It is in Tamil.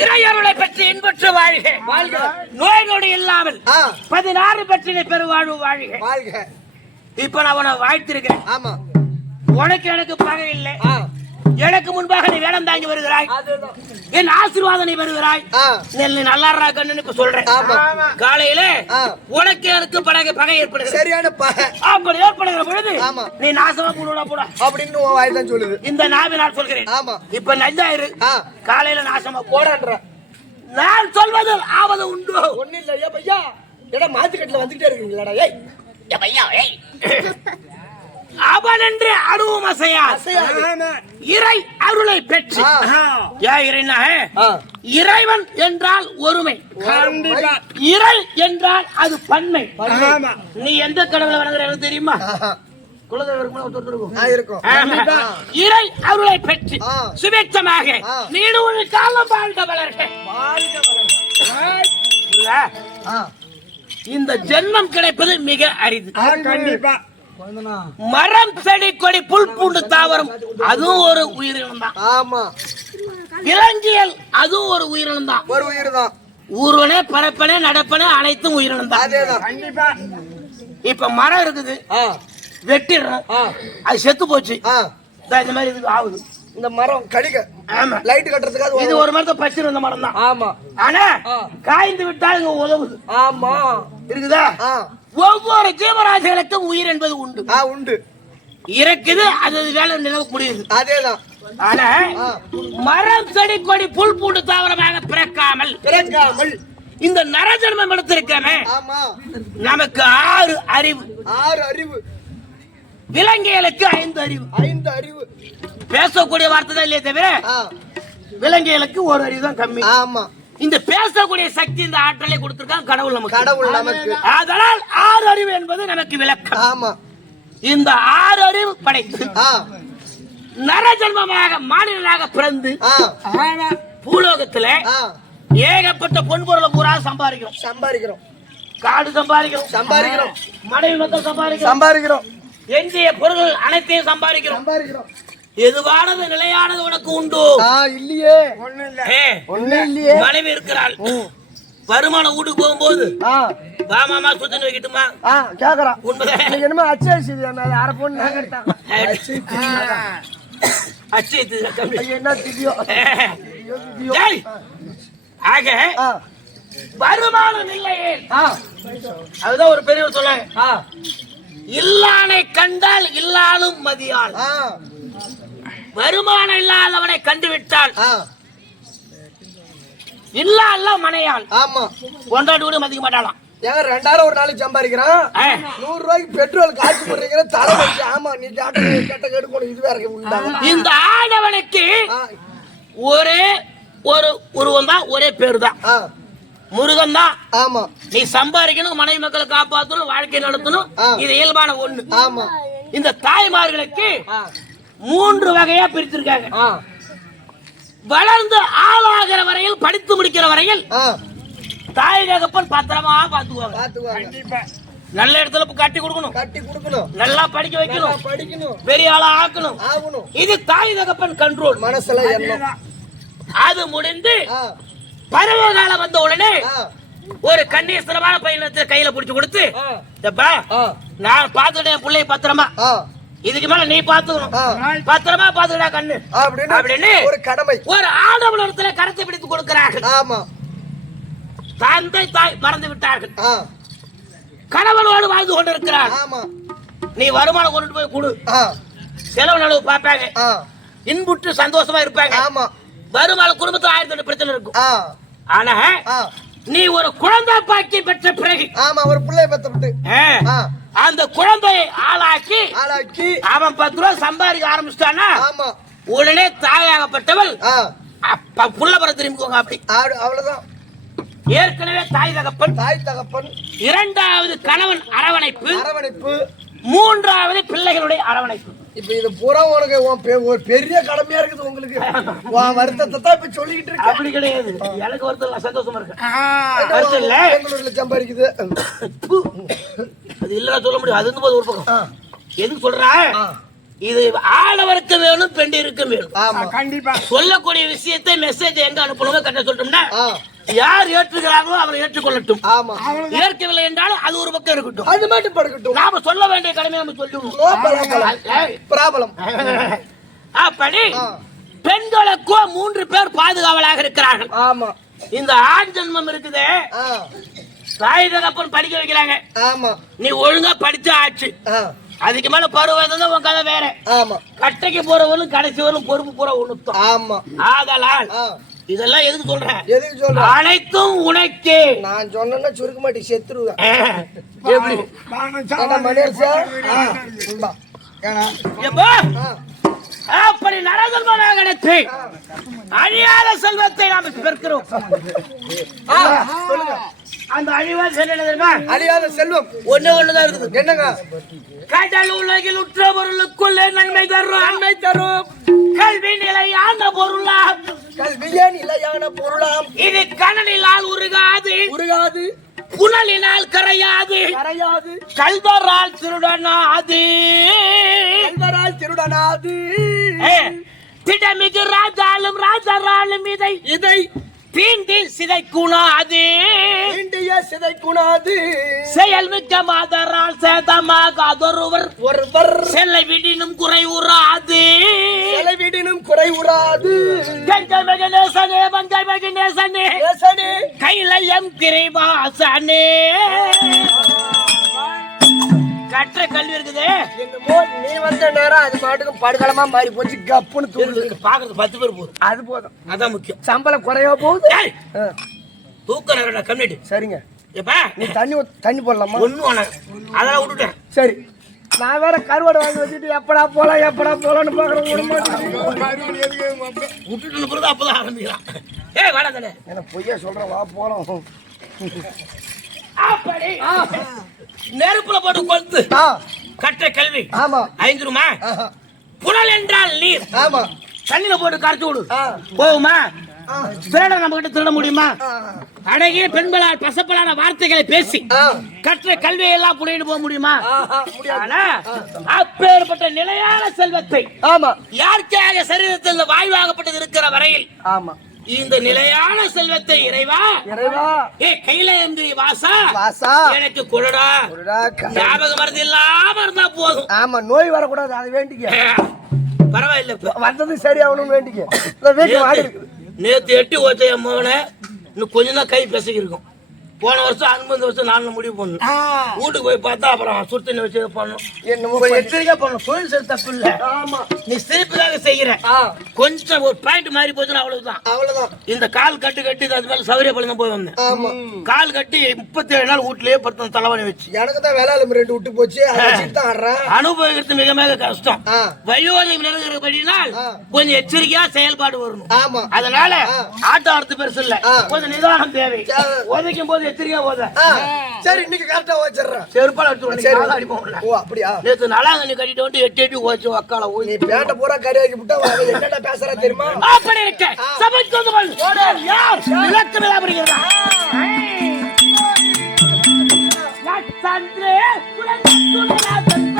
இறையருளை பற்றி இன்பற்று வாழ்க. நோய் நொடி இல்லாமல் 16 பற்றினை பெருவாழ்வு வாழ்க. இப்ப நான் உன வாழ்த்திருக்கிறேன். ஆமா, உனக்கு எனக்கு பகை இல்லை. எனக்கு முன்பாக நீ வேடம் தாங்கி வருகிறாய், என் ஆசீர்வாதம் நீ வருகிறாய். நெல் நல்லாடுறா கண்ணு இப்ப சொல்றேன். காலையில உனக்கு எனக்கு பகை ஏற்படுது, சரியான பகை. அப்படி ஏற்படுகிற பொழுது நீ நாசமா போடுடா போடா அப்படின்னு வாய்தான் சொல்லுது. இந்த நாவி நான் சொல்கிறேன். இப்ப நஞ்சாயிரு, காலையில நாசமா போடான்ற நான் சொல்வது ஆவது உண்டு. ஒண்ணு இல்ல ஏ பையா, எடா மாத்துக்கட்டுல வந்துட்டே இருக்கீங்களாடா. ஏய் ஏ பையா, ஏய் அவன் என்று அணுவும் அசையாது. இறை அருளை பெற்று இறைவன் என்றால் ஒருமை, இறை என்றால் அது பன்மை. நீ எந்த கடவுளை வணங்குற தெரியுமா? இறை அருளை பெற்று சுபிட்சமாக நீடு ஒரு காலம் வாழ்ந்த வளர்கள். இந்த ஜென்மம் கிடைப்பது மிக அரிது. கண்டிப்பா மரம் செடி கொடி புல் பூண்டு தாவரம் அதுவும் ஒரு உயிரினம் தான். ஆமா. விலங்கியல் அதுவும் ஒரு உயிரினம் தான். ஒரு உயிர் தான். ஊர்வனே பரப்பனே நடப்பனே அனைத்தும் உயிரினம் தான். அதேதான். இப்ப மரம் இருக்குது, வெட்டிடுறோம், அது செத்து போச்சு, இந்த மாதிரி இது ஆகுது. இந்த மரம் கடிக்க லைட் கட்டுறதுக்கு இது ஒரு மரத்தை பச்சிரு இந்த மரம் தான். ஆமா. ஆனா காய்ந்து விட்டால் இங்க உதவுது. ஆமா. இருக்குதா? ஒவ்வொரு ஜீவராசிகளுக்கும் உயிர் என்பது உண்டு. உண்டு. இருக்குது, அது வேலை நிலவு முடியுது. அதேதான். ஆனா மரம் செடி கொடி புல் பூண்டு தாவரமாக பிறக்காமல் இந்த நரஜன்மம் எடுத்திருக்கமே, நமக்கு 6 அறிவு. 6 அறிவு. விலங்கியலுக்கு 5 அறிவு. 5 அறிவு. பேசக்கூடிய வார்த்தை தான் இல்லையே தவிர விலங்கியலுக்கு 1 அறிவு தான் கம்மி. ஆமா. இந்த பேசக்கூடிய சக்தி, இந்த ஆற்றலை கொடுத்திருக்கான் கடவுள் நமக்கு. கடவுள் நமக்கு. அதனால் 6 அறிவு என்பது நமக்கு விளக்கம். ஆமா. இந்த 6 அறிவு படைத்து நரஜன்மமாக மாநிலனாக பிறந்து பூலோகத்துல ஏகப்பட்ட பொன்பொருளை பூரா சம்பாதிக்கிறோம். காடு சம்பாதிக்கிறோம், மனைவி மக்கள் சம்பாதிக்கிறோம், எஞ்சிய பொருள் அனைத்தையும் சம்பாதிக்கிறோம். எதுவானது நிலையானது உனக்கு உண்டு? இல்லையே. மனைவி இருக்கிறாள், வருமானம் வீட்டுக்கு போகும்போது மாமா சுத்தம் வைக்கட்டுமா கேக்குறான். உண்மைதான். என்னமா அச்சை அரை பொண்ணு என்ன திதியோ. ஆக வருமானம் இல்லையே, அதுதான் ஒரு பெரிய சொல்ல. இல்லானை கண்டால் இல்லாலும் மதியால். வருமானம் இல்லாதவனை கண்டுவிட்டால் இல்ல மனையால். ஆமா. கொண்டாடி கூட மதிக்க மாட்டாளாம். 2000 ஒரு நாளைக்கு சம்பாதிக்கிறான், 100 ரூபாய்க்கு பெட்ரோல் காசு போடுறீங்க தலை வச்சு. ஆமா, நீ கேட்ட கெடுக்கணும். இது வேற உண்டாகும். இந்த ஆடவனுக்கு ஒரே ஒரு உருவம் தான், ஒரே பேரு தான், முருகன் தான். ஆமா. நீ சம்பாதிக்கணும், மனைவி மக்களை காப்பாற்றணும், வாழ்க்கை நடத்தணும், இது இயல்பான ஒண்ணு. ஆமா. இந்த தாய்மார்களுக்கு 3 வகையா பிரிச்சிருக்காங்க. வளர்ந்து ஆளாகிற வரையில், படித்து முடிக்கிற வரையில் தாய் தகப்பன் பத்திரமா பாத்துக்குவாங்க. நல்ல இடத்துல கட்டி கொடுக்கணும், நல்லா படிக்க வைக்கணும், பெரிய ஆளா ஆக்கணும். இது தாய் தகப்பன் கண்ட்ரோல், மனசுல எண்ணம். அது முடிந்து பருவ காலம் வந்த உடனே ஒரு கண்ணீசரமான பையனத்தை கையில புடிச்சு கொடுத்து, நான் பாத்துட்டேன் பிள்ளைய பத்திரமா, இதுக்கு மேல நீ பாத்துக்கணும், பத்திரமா பாத்துக்கடா கண்ணு அப்படின்னு ஒரு கடமை. ஒரு ஆடவளத்துல கரத்தை பிடித்து கொடுக்கிறார்கள். ஆமா. தந்தை தாய் மறந்து விட்டார்கள், கணவனோடு வாழ்ந்து கொண்டிருக்கிறார். நீ வருமானம் கொண்டு போய் கொடு, செலவு நலவு பார்ப்பாங்க, இன்புற்று சந்தோஷமா இருப்பாங்க. வருமானம் குடும்பத்துல 1008 பிரச்சனை இருக்கும். ஆனா நீ ஒரு குழந்தை பாக்கி பெற்ற பிறகு, ஒரு பிள்ளைய பெற்று அந்த குழந்தையை ஆளாக்கி அவன் 10 ரூபாய் சம்பாதிக்க ஆரம்பிச்சிட்டானா உடனே தாயாகப்பட்டவள் புள்ள பர திரும்பிக்கோங்க. அப்படி அவ்வளவுதான். ஏற்கனவே தாய் தகப்பன், இரண்டாவது கணவன் அரவணைப்பு, 3வது பிள்ளைகளுடைய அரவணைப்பு. இப்ப இது பூரா உனக்கு ஒரு பெரிய கடமையா இருக்குது உங்களுக்கு. வருத்தத்தை தான் இப்ப சொல்லிக்கிட்டு இருக்கு. அப்படி கிடையாது, எனக்கு வருத்தம் சந்தோஷமா இருக்கு. சம்பாதிக்குது அது இல்ல சொல்ல முடியும். அது போது ஒரு பக்கம் எதுக்கு சொல்ற, இது ஆடவருக்கு வேணும், பெண்டிற்கு வேணும். கண்டிப்பா சொல்லக்கூடிய விஷயத்தை மெசேஜ் எங்க அனுப்பணுமோ கட்ட சொல்லிட்டோம்னா யார் ஏற்றுக்கிறார்களோ அவரை ஏற்றுக்கொள்ளட்டும். ஏற்கவில்லை என்றாலும் அது ஒரு பக்கம் இருக்கட்டும், அது மட்டும் படுக்கட்டும். நாம சொல்ல வேண்டிய கடமை நம்ம சொல்லிடுவோம். அப்படி பெண்களுக்கோ 3 பேர் பாதுகாவலாக இருக்கிறார்கள். ஆமா. இந்த ஆண் ஜன்மம் இருக்குது, தாய் தகப்பன் படிக்க வைக்கிறாங்க. நீ ஒழுங்கா படிச்ச ஆச்சு, அதுக்கு மேல பருவம் உன் கதை வேற. கட்டைக்கு போறவனும் கடைசி வரலும் பொறுப்பு பூரா உணர்த்தும். ஆதலால் இதெல்லாம் எதுக்கு சொல்றேன், அனைத்தும் உனக்கே. நான் சொன்னா சுருக்க மாட்டி செத்துருவேன். அப்படி நரகமாக நடத்தி அழியாத செல்வத்தை நாம் பெறுகிறோம். அந்த அழியாத செல்வம், அழியாத செல்வம் ஒண்ணுதான் இருக்குது. என்னங்க? கடல் உலகில் உற்ற பொருளுக்குள்ளே நன்மை தரும், அன்மை தரும் கல்வி நிலையான பொருளாம். கல்வியே நிலையான பொருளாம். இது கணனிலால் உருகாது, புனலினால் கரையாது கரையாது கல்வரால் திருடனாது கல்வரால் திருடனாது திடமிகு ராஜாலும் ராஜராலும் இதை தீண்டி சிதை குணாது இந்திய சிதை குணாது செயல் மிக்க மாதரால் சேதமாக ஒருவர் செல்லை விடினும் குறை உறாது விடினும் குறை உறாது கங்கை மகனேசனே மங்கை மகனேசனே கைலையம் கிரைவாசனே கற்ற கல்வி இருக்குது. என்னமோ நீ வந்த நேரம் அது பாட்டுக்கு படுகளமா மாறி போச்சு கப்புன்னு தூக்குது. பாக்குறது 10 பேர் போதும். அது போதும். அதான் முக்கியம். சம்பளம் குறைவா போகுது. தூக்க நேரம் கம்மிட்டு. சரிங்க. ஏப்பா நீ தண்ணி போடலாமா? ஒண்ணும் வேணாம். அதெல்லாம் விட்டுட்டேன். சரி. நான் வேற கருவாடு வாங்கி வச்சுட்டு எப்படா போலாம்னு பாக்குறேன். விட்டுட்டு பிறகு அப்பதான் ஆரம்பிக்கலாம். ஏய் வாடா தானே. என்ன பொய்யா சொல்றேன், வா போலாம். அப்படி நெருப்புல போட்டு கொளுத்து கற்ற கல்வி. ஆமா. 5 ரூமா. புனல் என்றால் நீர். ஆமா. தண்ணியில போட்டு கரைச்சு விடு. போகுமா? திருட நம்ம கிட்ட திருட முடியுமா? அழகிய பெண்களால் பசப்பலான வார்த்தைகளை பேசி கற்ற கல்வியை எல்லாம் புனையிட்டு போக முடியுமா? அப்பேற்பட்ட நிலையான செல்வத்தை ஆமா யாருக்காக சரீரத்தில் வாயுவாகப்பட்டது இருக்கிற வரையில் ஆமா இந்த நிலையான செல்வத்தை இறைவா கையிலேந்திரி வாசா எனக்கு குடடா ஞாபகம் வருது இல்லாம இருந்தா போதும். ஆமா நோய் வரக்கூடாது, அதை வேண்டிக்க. பரவாயில்ல, வந்தது சரியாகணும் வேண்டிக்க. நேத்து 8 ஓச்ச என் மோகனை இன்னும் கொஞ்சம் தான் கை பிசகி இருக்கும். போன வருஷம் 50 வருஷம் நான் முடிவு பண்ணணும். வீட்டுக்கு போய் பார்த்தா அப்புறம் சுத்தண்ணி வச்சு பண்ணணும். என்னமோ எச்சரிக்கா பண்ணணும். தொழில் செய்ய தப்பு இல்ல. நீ சிரிப்புக்காக செய்யற. கொஞ்சம் ஒரு பாயிண்ட் மாறி போச்சுன்னா அவ்வளவுதான். இந்த கால் கட்டி அது மேல சௌரியப்பள்ளி தான் போய் வந்தேன். கால் கட்டி 37 நாள் வீட்லயே படுத்த தலைவலி வச்சு. எனக்கு தான் வேளாள ரெண்டு விட்டு போச்சு. அனுபவிக்கிறது மிக மிக கஷ்டம். வயோதிகம் நிறைவேறபடினால் கொஞ்சம் எச்சரிக்கையா செயல்பாடு வரணும். அதனால ஆட்டம் அடுத்த பெருசு இல்ல, கொஞ்சம் நிதானம் தேவை. உதைக்கும் போது எச்சரிக்கையா போத. சரி இன்னைக்கு கரெக்டா ஓச்சறேன். செருப்பால அடிப்போம்ல. ஓ அப்படியா? நேத்து நலாங்கண்ணி கட்டிட்டு வந்து 8 ஓச்சு அக்கால ஓய். நீ பேட்ட பூரா கறியாக்கி விட்டா என்னடா பேசுறா தெரியுமா? அப்படி இருக்க சபைக்கு வந்து போடு. யார் விளக்கு மேல அப்படிங்கறா? சந்திரே உலக துணை